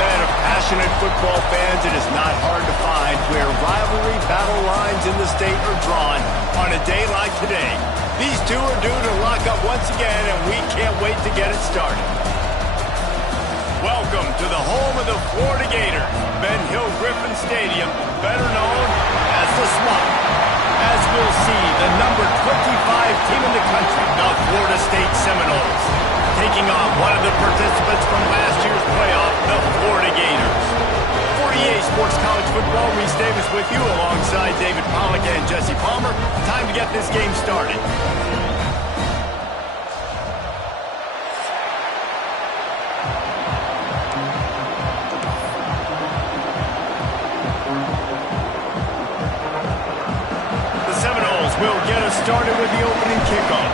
hotbed of passionate football fans, it is not hard to find where rivalry battle lines in the state are drawn on a day like today. These two are due to lock up once again, and we can't wait to get it started. Welcome to the home of the Florida Gators, Ben Hill Griffin Stadium, better known as the Swamp. As we'll see, the number 25 team in the country, the Florida State Seminoles, taking on one of the participants from last year's playoff, the Florida Gators. For EA Sports College Football, Reese Davis with you alongside David Pollack and Jesse Palmer. Time to get this game started. We'll get us started with the opening kickoff.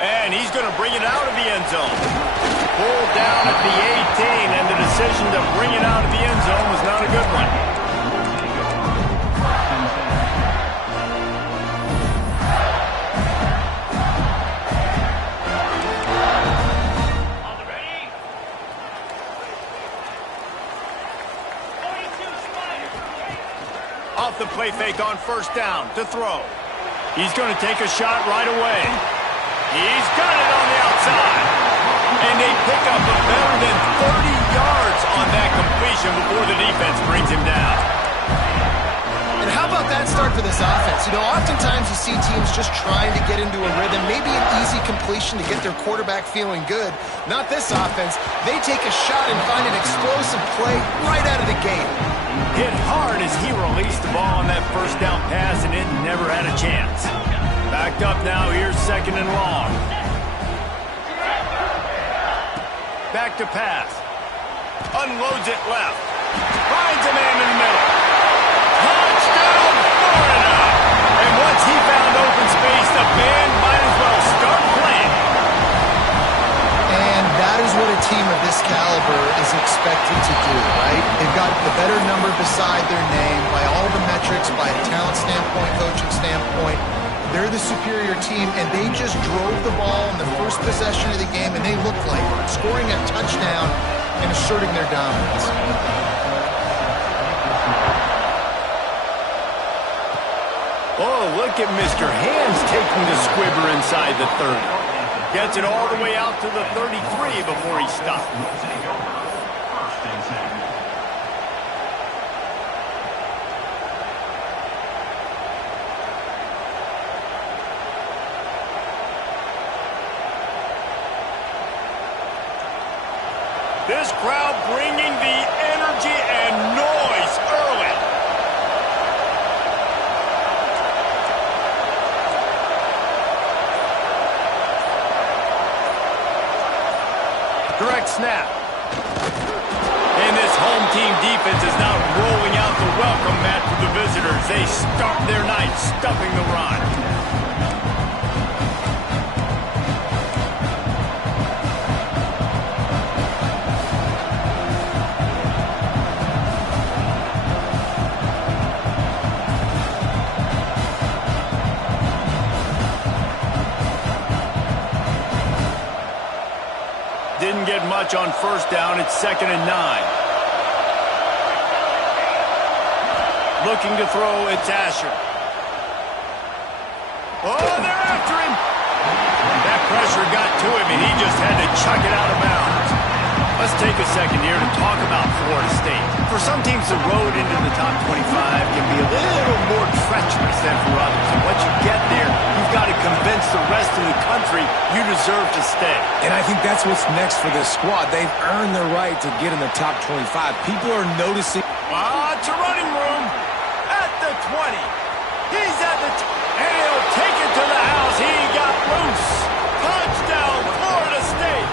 And he's going to bring it out of the end zone. Pulled down at the 18, and the decision to bring it out of the end zone was not a good one. Off the play fake on first down to throw. He's going to take a shot right away. He's got it on the outside. And they pick up a better than 30 yards on that completion before the defense brings him down. And how about that start for this offense? You know, oftentimes you see teams just trying to get into a rhythm, maybe an easy completion to get their quarterback feeling good. Not this offense. They take a shot and find an explosive play right out of the gate. Hit hard as he released the ball on that first down pass, and it never had a chance. Backed up now, here's second and long. Back to pass. Unloads it left. Finds a man in the middle. Touchdown, Florida! And once he found open space, the band might as well start playing. And that is what a team of this caliber is expected to do, right? They've got the better number beside their name by all the metrics, by a talent standpoint, coaching standpoint. They're the superior team, and they just drove the ball in the first possession of the game, and they looked like scoring a touchdown and asserting their dominance. Oh, look at Mr. Hands taking the squibber inside the 30. Gets it all the way out to the 33 before he stops. This crowd bringing the energy and noise early. Direct snap. And this home team defense is now rolling out the welcome mat for the visitors. They start their night stuffing the run. Didn't get much on first down. It's 2nd and 9. Looking to throw, it's Asher. Oh, they're after him. That pressure got to him, and he just had to chuck it out of bounds. Let's take a second here to talk about Florida State. For some teams, the road into the top 25 can be a little more treacherous than for others. And once you get there, you've got to convince the rest of the country you deserve to stay. And I think that's what's next for this squad. They've earned the right to get in the top 25. People are noticing. It's a running room at the 20. He's at the and he'll take it to the house. He got loose. Touchdown, Florida State.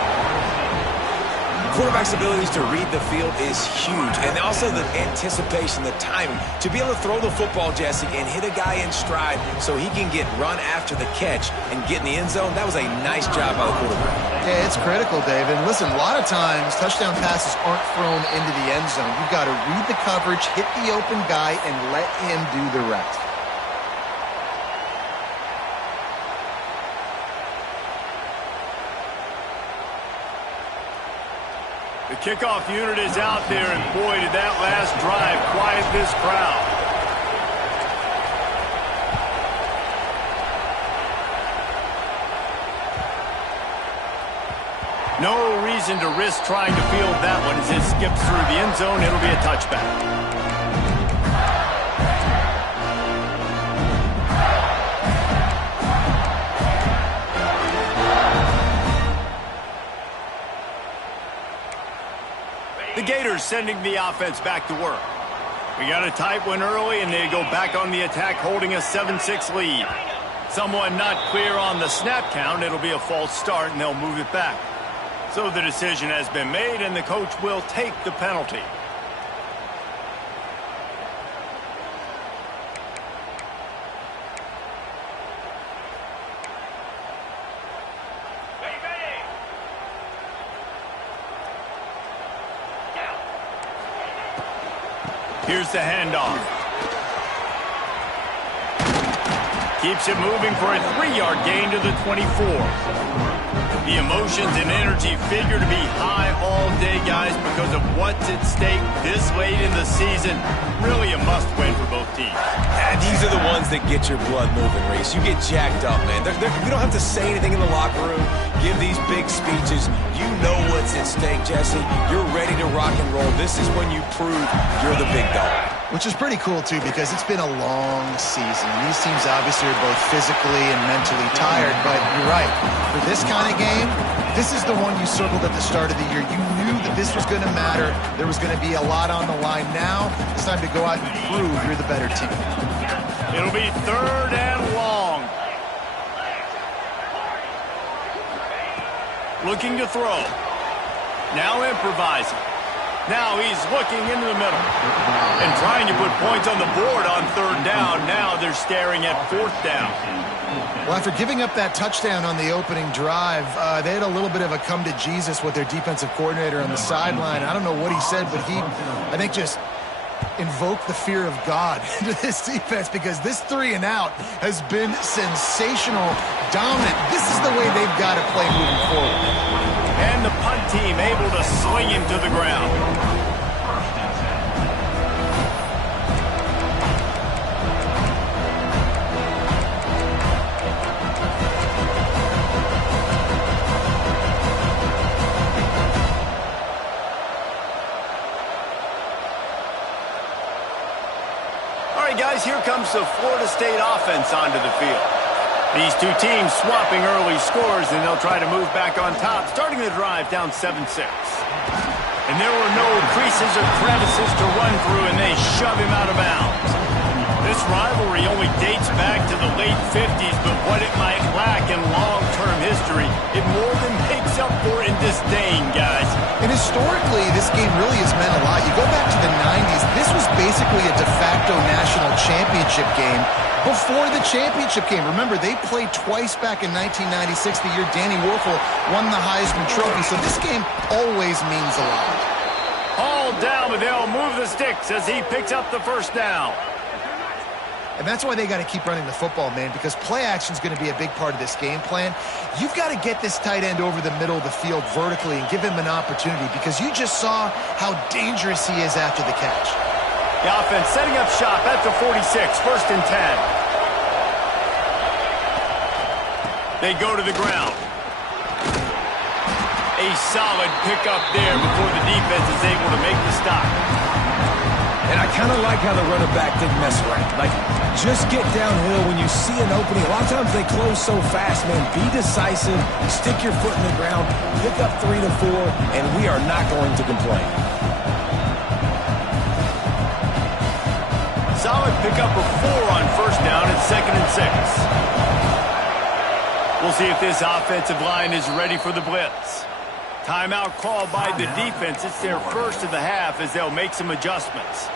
Quarterback's abilities to read the field is huge, and also the anticipation, the timing. To be able to throw the football, Jesse, and hit a guy in stride so he can get run after the catch and get in the end zone, that was a nice job by the quarterback. Yeah, it's critical, David. Listen, a lot of times touchdown passes aren't thrown into the end zone. You've got to read the coverage, hit the open guy, and let him do the rest. The kickoff unit is out there, and boy, did that last drive quiet this crowd. No reason to risk trying to field that one as it skips through the end zone. It'll be a touchback. The Gators sending the offense back to work. We got a tight one early, and they go back on the attack, holding a 7-6 lead. Someone not clear on the snap count. It'll be a false start, and they'll move it back. So the decision has been made, and the coach will take the penalty. Here's the handoff. Keeps it moving for a 3-yard gain to the 24. The emotions and energy figure to be high all day, guys, because of what's at stake this late in the season. Really a must-win for both teams. Yeah, these are the ones that get your blood moving, Reese. You get jacked up, man. You don't have to say anything in the locker room, give these big speeches. You know what's at stake, Jesse. You're ready to rock and roll. This is when you prove you're the big dog. Which is pretty cool, too, because it's been a long season. These teams obviously are both physically and mentally tired, but you're right. For this kind of game, this is the one you circled at the start of the year. You knew that this was going to matter. There was going to be a lot on the line. Now it's time to go out and prove you're the better team. It'll be 3rd and long. Looking to throw. Now improvising. Now he's looking into the middle and trying to put points on the board on 3rd down. Now they're staring at 4th down. Well, after giving up that touchdown on the opening drive, they had a little bit of a come to Jesus with their defensive coordinator on the sideline. I don't know what he said, but he, I think, just invoked the fear of God into this defense, because this 3-and-out has been sensational, dominant. This is the way they've got to play moving forward. And the punt team able to sling him to the ground. All right, guys, here comes the Florida State offense onto the field. These two teams swapping early scores, and they'll try to move back on top, starting the drive down 7-6. And there were no creases or crevices to run through, and they shove him out of bounds. This rivalry only dates back to the late 50s, but what it might lack in long-term history, it more than makes up for in disdain, guys. And historically, this game really has meant a lot. You go back to the 90s, this was basically a de facto national championship game before the championship game. Remember, they played twice back in 1996, the year Danny Werfel won the Heisman Trophy. So this game always means a lot. All down, but they'll move the sticks as he picks up the 1st down. And that's why they got to keep running the football, man, because play action is going to be a big part of this game plan. You've got to get this tight end over the middle of the field vertically and give him an opportunity, because you just saw how dangerous he is after the catch. The offense setting up shop at the 46, 1st and 10. They go to the ground. A solid pickup there before the defense is able to make the stop. And I kind of like how the running back didn't mess around. Like, just get downhill when you see an opening. A lot of times they close so fast, man. Be decisive, stick your foot in the ground, pick up 3 to 4, and we are not going to complain. Solid pickup of 4 on 1st down and 2nd and 6. We'll see if this offensive line is ready for the blitz. Timeout called by the defense. It's their first of the half as they'll make some adjustments.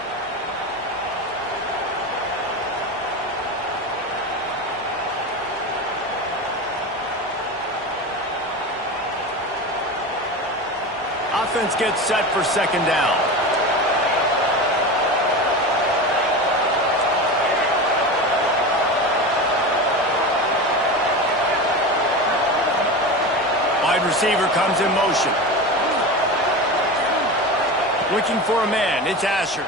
Offense gets set for 2nd down. Wide receiver comes in motion. Looking for a man. It's Asher.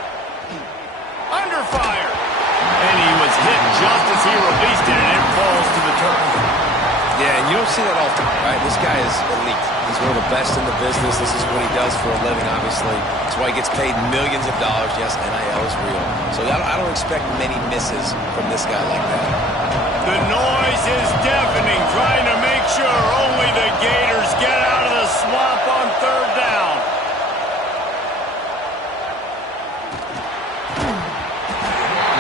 Under fire. And he was hit just as he released it, and it falls to the turf. Yeah, and you don't see that often, right? This guy is elite. He's one of the best in the business. This is what he does for a living, obviously. That's why he gets paid millions of dollars. Yes, NIL is real. So I don't expect many misses from this guy like that. The noise is deafening, trying to make sure only the Gators get out of the swamp on third down.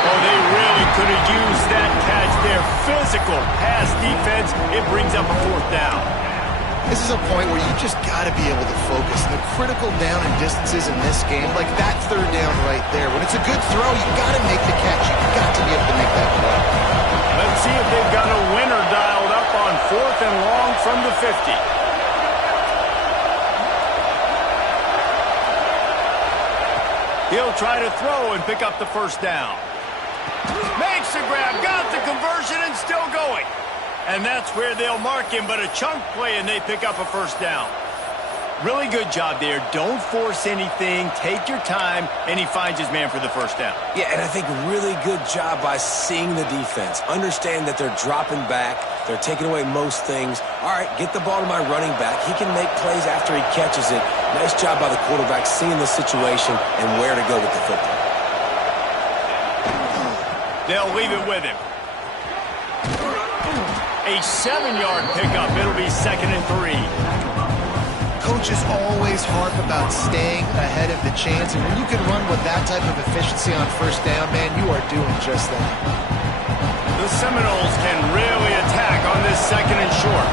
Oh, they really could have used that catch there. Physical pass defense. It brings up a fourth down. This is a point where you just got to be able to focus. The critical down and distances in this game, like that third down right there. When it's a good throw, you got to make the catch. You got to be able to make that play. Let's see if they've got a winner dialed up on 4th and long from the 50. He'll try to throw and pick up the first down. Makes the grab, got the conversion, and still going. And that's where they'll mark him, but a chunk play, and they pick up a first down. Really good job there. Don't force anything. Take your time, and he finds his man for the first down. Yeah, and I think really good job by seeing the defense. Understand that they're dropping back. They're taking away most things. All right, get the ball to my running back. He can make plays after he catches it. Nice job by the quarterback seeing the situation and where to go with the football. They'll leave it with him. A 7-yard pickup. It'll be 2nd and 3. Coaches always harp about staying ahead of the chains, and when you can run with that type of efficiency on first down, man, you are doing just that. The Seminoles can really attack on this 2nd and short.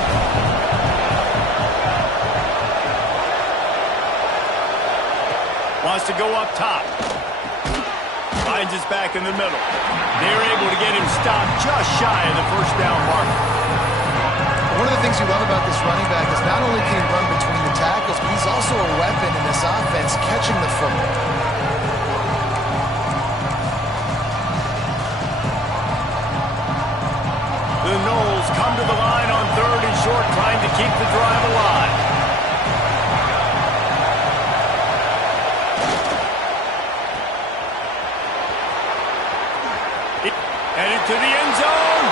Wants to go up top. Finds his back in the middle. They're able to get him stopped just shy of the first down mark. One of the things you love about this running back is not only can he run between the tackles, but he's also a weapon in this offense, catching the football. The Noles come to the line on 3rd and short, trying to keep the drive alive. Headed to the end zone,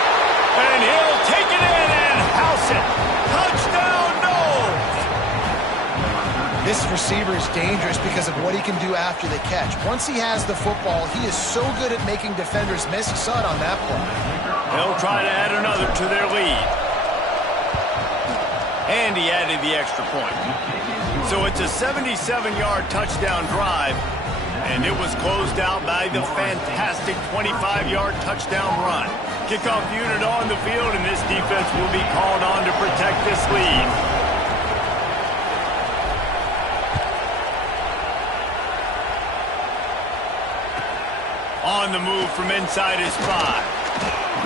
and he'll take it in and house it. Touchdown, Noles! This receiver is dangerous because of what he can do after the catch. Once he has the football, he is so good at making defenders miss. You saw it on that play. They'll try to add another to their lead. And he added the extra point. So it's a 77-yard touchdown drive. And it was closed out by the fantastic 25-yard touchdown run. Kickoff unit on the field, and this defense will be called on to protect this lead. On the move from inside his 5.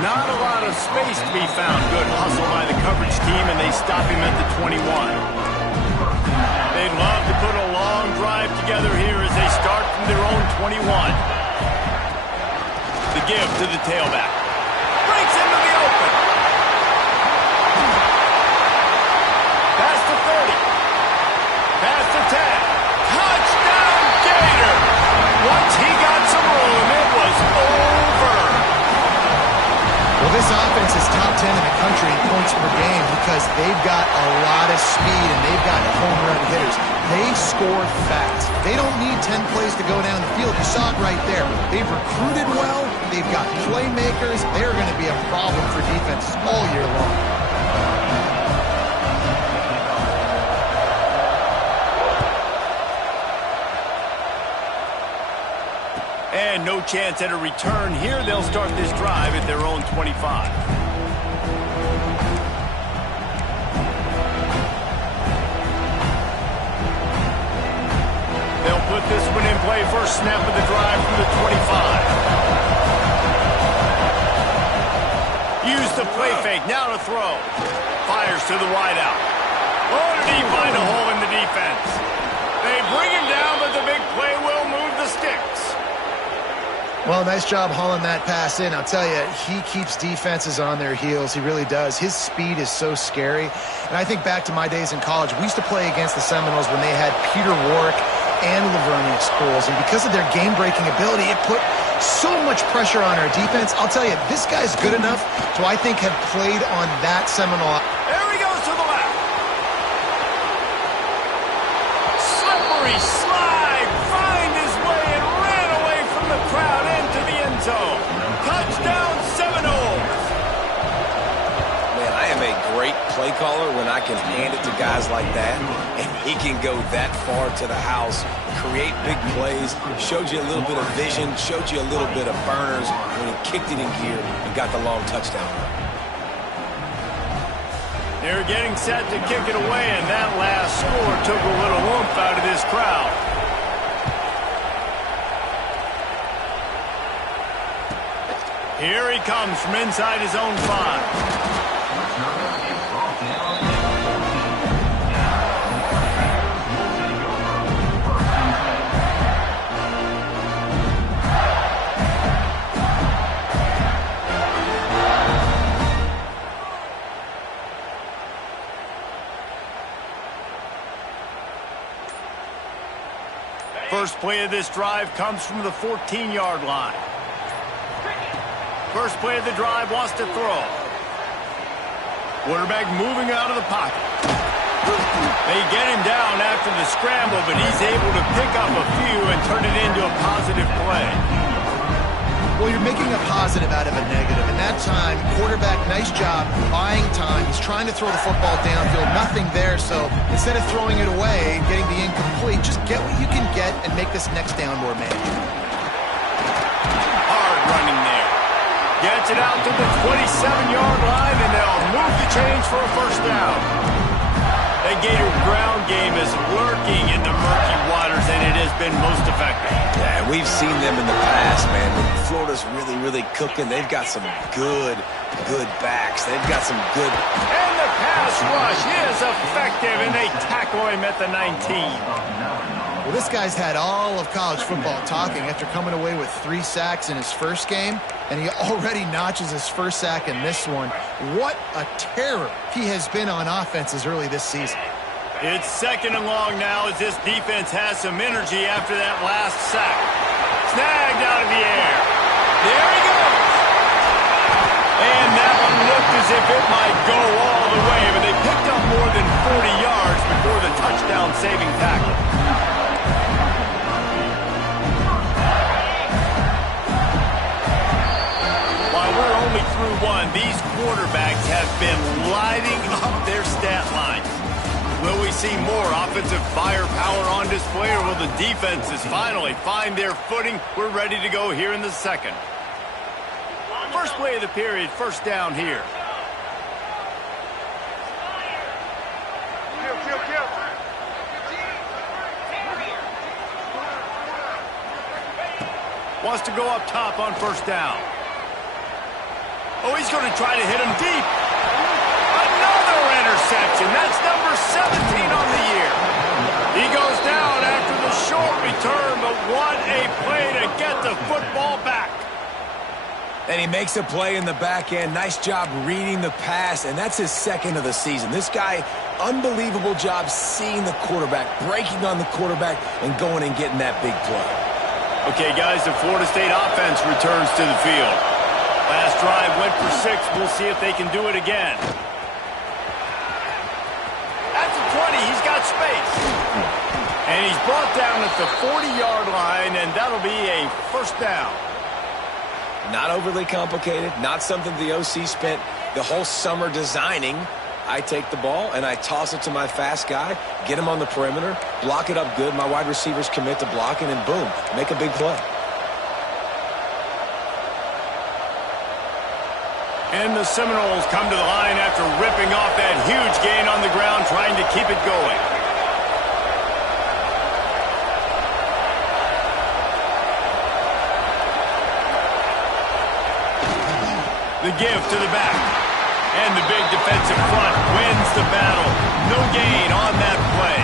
Not a lot of space to be found. Good hustle by the coverage team, and they stop him at the 21. They'd love to put a long drive together here as they start from their own 21. The give to the tailback. Breaks into the open. Pass to 30. Pass to 10. Touchdown, Gator! Once he got some room, it was over. Well, this offense is top 10 in the country in points per game because they've got a lot of speed and they've got home run hitters. They score fast. They don't need 10 plays to go down the field. You saw it right there. They've recruited well. They've got playmakers. They're going to be a problem for defenses all year long. And no chance at a return here. They'll start this drive at their own 25. They'll put this one in play. First snap of the drive from the 25. Use the play fake. Now to throw. Fires to the wideout. Oh, did he find a hole in the defense? They bring him down, but the big play will move the sticks. Well, nice job hauling that pass in. I'll tell you, he keeps defenses on their heels. He really does. His speed is so scary. And I think back to my days in college. We used to play against the Seminoles when they had Peter Warrick and Lavernius Coles. And because of their game-breaking ability, it put so much pressure on our defense. I'll tell you, this guy's good enough to, I think, have played on that Seminole. There he goes to the left. Slippery slide. Find his way and ran away from the crowd into the end zone. Touchdown Seminoles. Man, I am a great play caller when I can hand it to guys like that, and he can go that far to the house, create big plays, showed you a little bit of vision, showed you a little bit of burners when he kicked it in gear and got the long touchdown. They're getting set to kick it away, and that last score took a little oomph out of this crowd. Here he comes from inside his own 5. First play of this drive comes from the 14-yard line. First play of the drive wants to throw. Quarterback moving out of the pocket. They get him down after the scramble, but he's able to pick up a few and turn it into a positive play. Well, you're making a positive out of a negative. And that time, quarterback, nice job buying time. He's trying to throw the football downfield. Nothing there, so instead of throwing it away and getting the incomplete, just get what you can get and make this next down more manageable. Hard running there. Gets it out to the 27-yard line, and they'll move the chains for a first down. The Gator ground game is lurking in the murky waters, and it has been most effective. Yeah, we've seen them in the past, man. When Florida's really, really cooking, they've got some good backs. They've got some good... And the pass rush is effective, and they tackle him at the 19. Well, this guy's had all of college football talking after coming away with 3 sacks in his first game, and he already notches his first sack in this one. What a terror he has been on offenses early this season. It's second and long now as this defense has some energy after that last sack. Snagged out of the air. There he goes. And that one looked as if it might go all the way, but they picked up more than 40 yards before the touchdown-saving tackle. While we're only through one, these quarterbacks have been lighting up their stat lines. Will we see more offensive firepower on display, or will the defenses finally find their footing? We're ready to go here in the second. First play of the period, first down here. Wants to go up top on first down. Oh, he's going to try to hit him deep. Another interception. That's number 17 on the year. He goes down after the short return, but what a play to get the football back. And he makes a play in the back end. Nice job reading the pass, and that's his second of the season. This guy, unbelievable job seeing the quarterback, breaking on the quarterback, and going and getting that big play. Okay, guys, the Florida State offense returns to the field. Last drive went for 6. We'll see if they can do it again. At the 20, he's got space. And he's brought down at the 40-yard line, and that'll be a first down. Not overly complicated, not something the OC spent the whole summer designing. I take the ball and I toss it to my fast guy, get him on the perimeter, block it up good. My wide receivers commit to blocking, and boom, make a big play. And the Seminoles come to the line after ripping off that huge gain on the ground, trying to keep it going. The give to the back. And the big defensive front wins the battle. No gain on that play.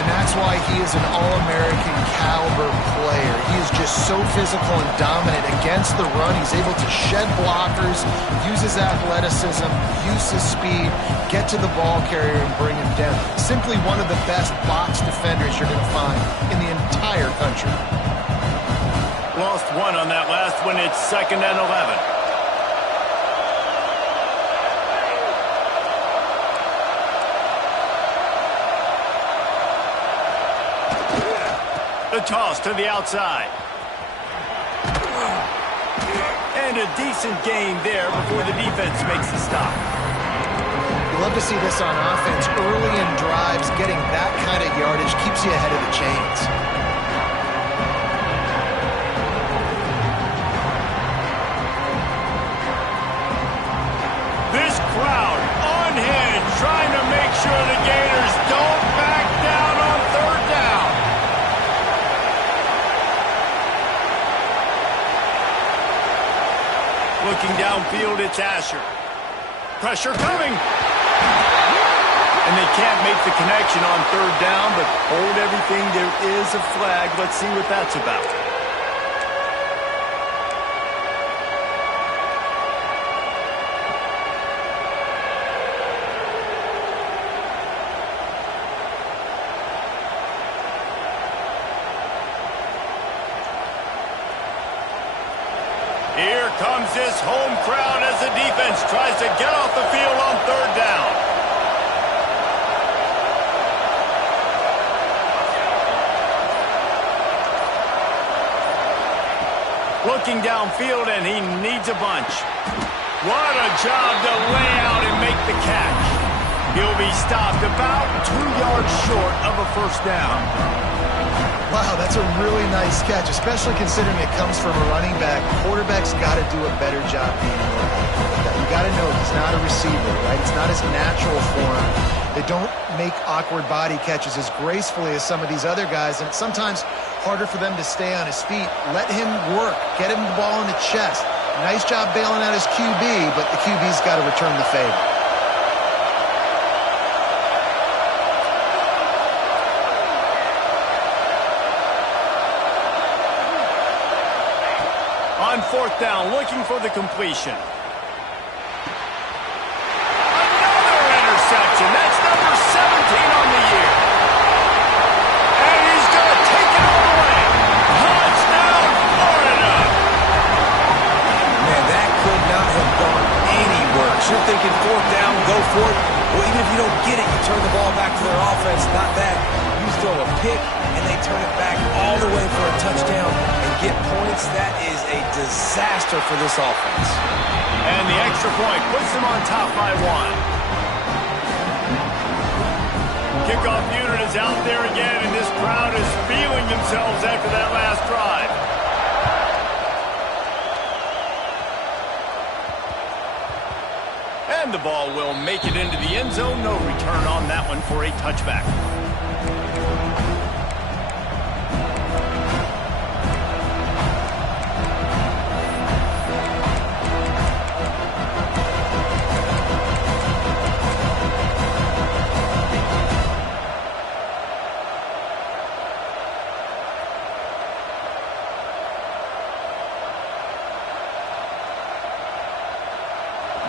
And that's That's why he is an All-American caliber player. He is just so physical and dominant against the run. He's able to shed blockers, use his athleticism, use his speed, get to the ball carrier and bring him down. Simply one of the best box defenders you're going to find in the entire country. Lost one on that last one. It's 2nd and 11. The toss to the outside. And a decent gain there before the defense makes the stop. You love to see this on offense. Early in drives, getting that kind of yardage keeps you ahead of the chains. This crowd on hand trying to make sure the Gators don't back down on 3rd down. Looking downfield, it's Asher. Pressure coming. And they can't make the connection on 3rd down, but hold everything. There is a flag. Let's see what that's about. Here comes this home crowd as the defense tries to get off the field on 3rd down. Looking downfield, and he needs a bunch. What a job to lay out and make the catch. He'll be stopped about 2 yards short of a 1st down. Wow, that's a really nice catch, especially considering it comes from a running back. Quarterback's got to do a better job being a running back. You got to know he's not a receiver, right? It's not his natural form. They don't make awkward body catches as gracefully as some of these other guys, and it's sometimes harder for them to stay on his feet. Let him work. Get him the ball in the chest. Nice job bailing out his QB, but the QB's got to return the favor. On 4th down, looking for the completion. Another interception. That's number 17 on the year. And he's going to take it all the way. Touchdown, Florida. Man, that could not have gone any worse. You're thinking 4th down, go for it. Well, even if you don't get it, you turn the ball back to their offense. Not that. You throw a pick, and they turn it back all the way for a touchdown and get points. That is a disaster for this offense. And the extra point puts them on top by 1. Kickoff unit is out there again, and this crowd is feeling themselves after that last drive. And the ball will make it into the end zone. No return on that one for a touchback.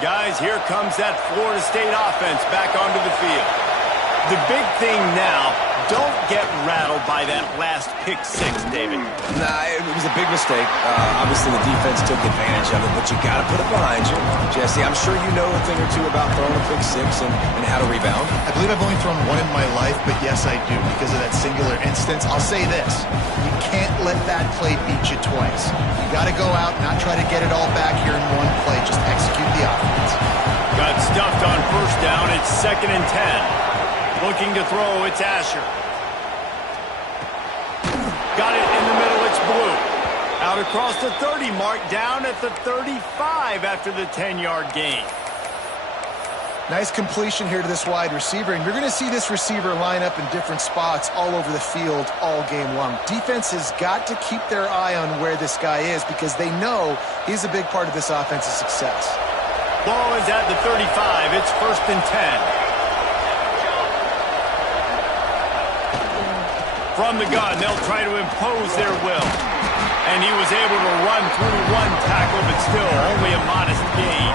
Guys, here comes that Florida State offense back onto the field. The big thing now, don't get rattled by that last pick 6, David. Nah, it was a big mistake. Obviously, the defense took advantage of it, but you got to put it behind you. Jesse, I'm sure you know a thing or two about throwing a pick 6 and how to rebound. I believe I've only thrown one in my life, but yes, I do because of that singular instance. I'll say this. You can't let that play beat you twice. You got to go out, not try to get it all back here in one play. Just execute the offense. Got stuffed on 1st down. It's 2nd and 10. Looking to throw, it's Asher. Got it in the middle, it's Blue. Out across the 30 mark, down at the 35 after the 10-yard gain. Nice completion here to this wide receiver, and you're going to see this receiver line up in different spots all over the field all game long. Defense has got to keep their eye on where this guy is because they know he's a big part of this offense's success. Ball is at the 35. It's 1st and 10. From the gun, they'll try to impose their will. And he was able to run through one tackle, but still only a modest gain.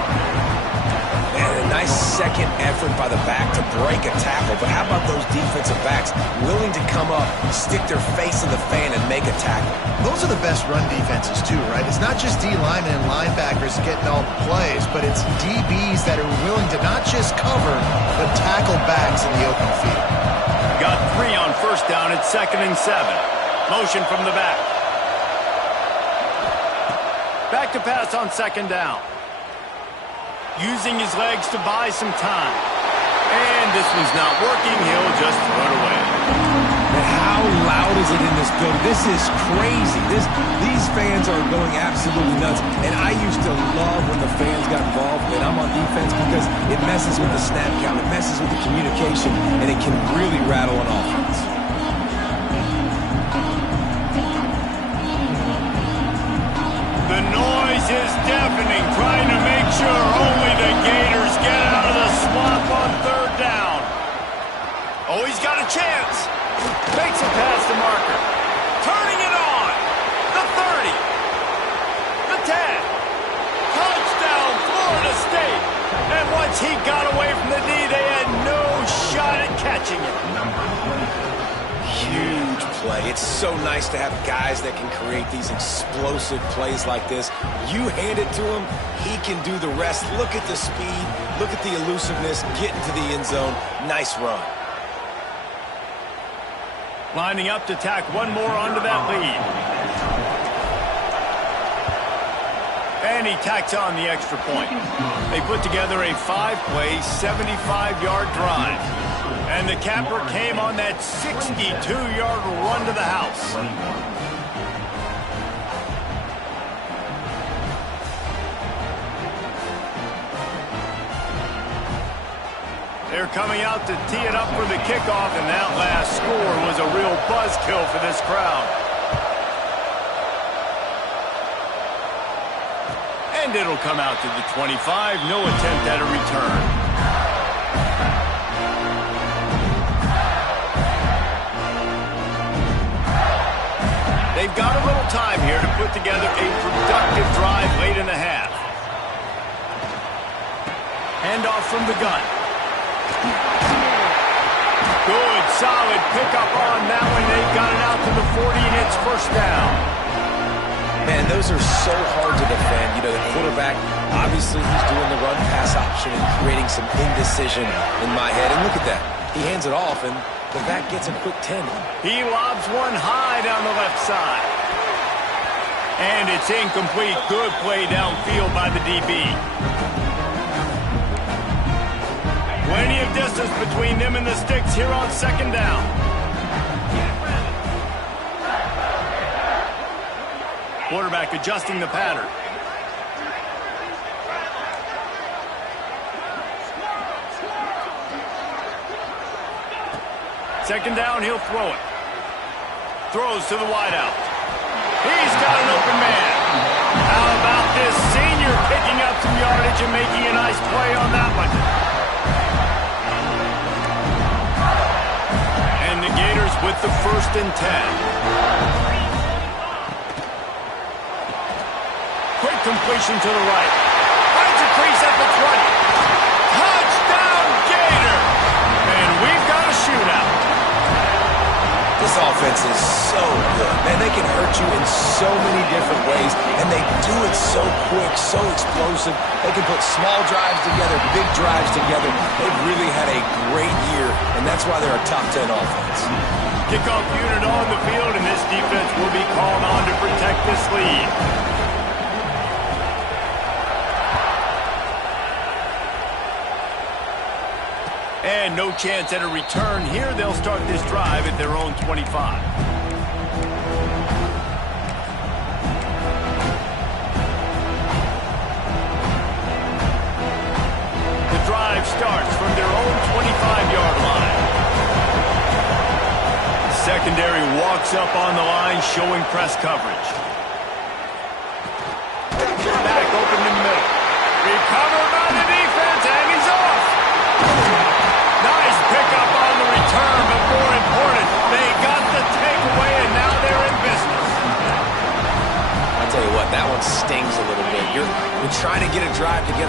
And a nice second effort by the back to break a tackle. But how about those defensive backs willing to come up, stick their face in the fan, and make a tackle? Those are the best run defenses too, right? It's not just D linemen and linebackers getting all the plays, but it's DBs that are willing to not just cover, but tackle backs in the open field. Got 3 on first down at 2nd and 7. Motion from the back. Back to pass on 2nd down. Using his legs to buy some time. And this one's not working. He'll just throw it away. And how loud is it in this building? This is crazy. These fans are going absolutely nuts. And I used to love when the fans got involved, and I'm on defense, because it messes with the snap count, it messes with the communication, and it can really rattle an offense. The noise is deafening, trying to make sure only the Gators get out of the swamp on 3rd down. Oh, he's got a chance. Makes it past the marker. Turning it on. The 30. The 10. Touchdown, Florida State. And once he got away from the knee, they had no shot at catching it. Huge play. It's so nice to have guys that can create these explosive plays like this. You hand it to him, he can do the rest. Look at the speed. Look at the elusiveness. Get into the end zone. Nice run. Lining up to tack one more onto that lead. And he tacks on the extra point. They put together a 5-play, 75-yard drive. And the capper came on that 62-yard run to the house. They're coming out to tee it up for the kickoff, and that last score was a real buzzkill for this crowd. And it'll come out to the 25. No attempt at a return. They've got a little time here to put together a productive drive late in the half. Handoff from the gun. Good, solid pickup on that one. They've got it out to the 40, and it's 1st down. Man, those are so hard to defend. You know, the quarterback, obviously he's doing the run-pass option and creating some indecision in my head. And look at that. He hands it off, and the back gets a quick 10. He lobs one high down the left side. And it's incomplete. Good play downfield by the DB. Plenty of distance between them and the sticks here on 2nd down. Quarterback adjusting the pattern. Second down, he'll throw it. Throws to the wideout. He's got an open man. How about this senior picking up some yardage and making a nice play on that one? And the Gators with the 1st and 10. Quick completion to the right. Finds a crease at the 20. Touchdown, Gator! And we've got a shootout. This offense is so good. Man, they can hurt you in so many different ways, and they do it so quick, so explosive. They can put small drives together, big drives together. They've really had a great year, and that's why they're a top 10 offense. Kickoff unit on the field, and this defense will be called on to protect this lead. And no chance at a return here. They'll start this drive at their own 25. The drive starts from their own 25-yard line. Secondary walks up on the line, showing press coverage. Back open in the middle. Recovered by the defense, and he's off. Nice pickup on the return, but more important, they got the takeaway.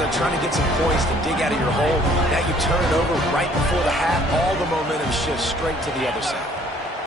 quarter trying to get some points to dig out of your hole. Now you turn it over right before the half. All the momentum shifts straight to the other side.